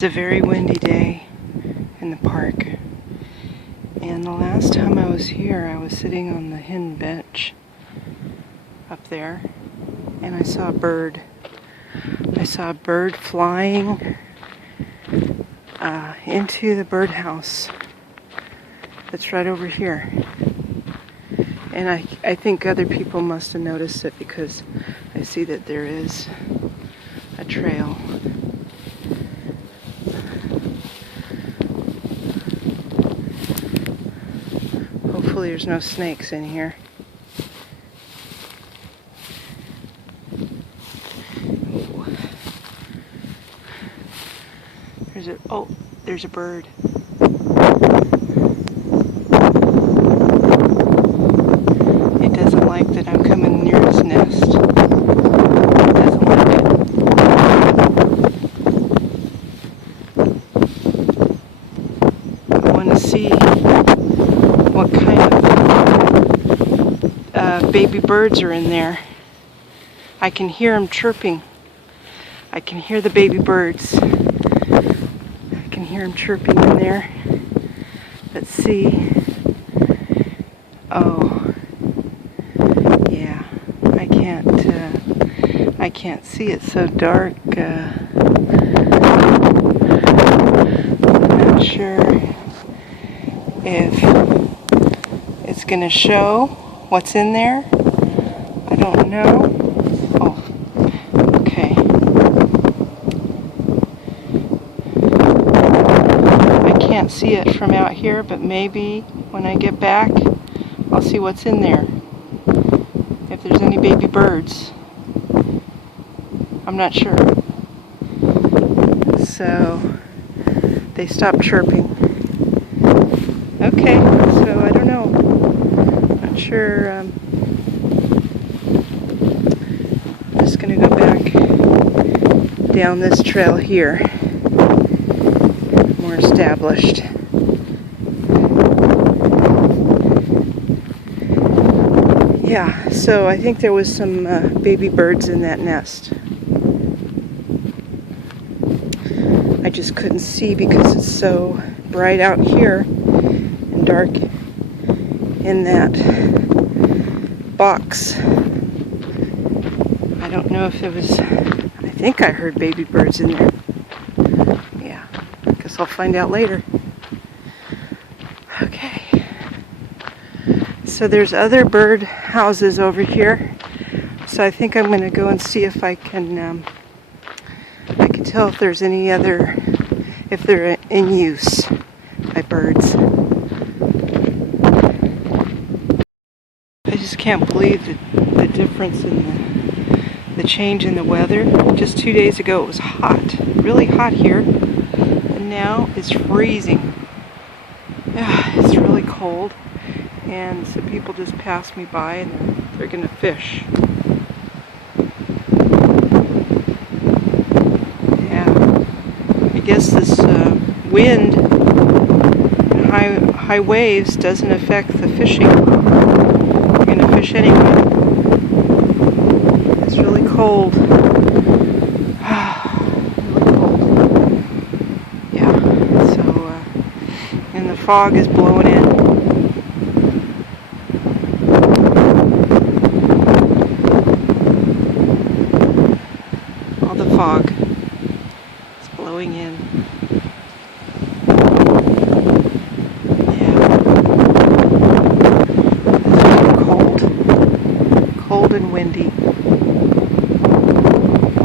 It's a very windy day in the park, and the last time I was here I was sitting on the hidden bench up there and I saw a bird. I saw a bird flying into the birdhouse that's right over here, and I think other people must have noticed it because I see that there is a trail. Hopefully there's no snakes in here. There's a bird. It doesn't like that I'm coming near its nest. It doesn't like it. I want to see what kind of baby birds are in there. I can hear them chirping. I can hear the baby birds. I can hear them chirping in there. Let's see. Oh, yeah. I can't see. It's so dark. I'm not sure if it's going to show what's in there. I don't know. Oh, okay. I can't see it from out here, but maybe when I get back, I'll see what's in there. If there's any baby birds. I'm not sure. So, they stopped chirping. Okay, so I don't know. Not sure. I'm just going to go back down this trail here. More established. Yeah, so I think there was some baby birds in that nest. I just couldn't see because it's so bright out here and dark in that box. I don't know if it was, I think I heard baby birds in there. Yeah, I guess I'll find out later. Okay. So there's other bird houses over here. So I think I'm going to go and see if I can tell if there's any other, if they're in use by birds. I just can't believe the difference in the change in the weather. Just 2 days ago it was hot, really hot here, and now it's freezing. It's really cold, and some people just passed me by and they're gonna fish. I guess this wind and high waves doesn't affect the fishing. You're going to fish anyway. It's really cold. Really cold. Yeah, so, and the fog is blowing in. All the fog is blowing in. Cold and windy.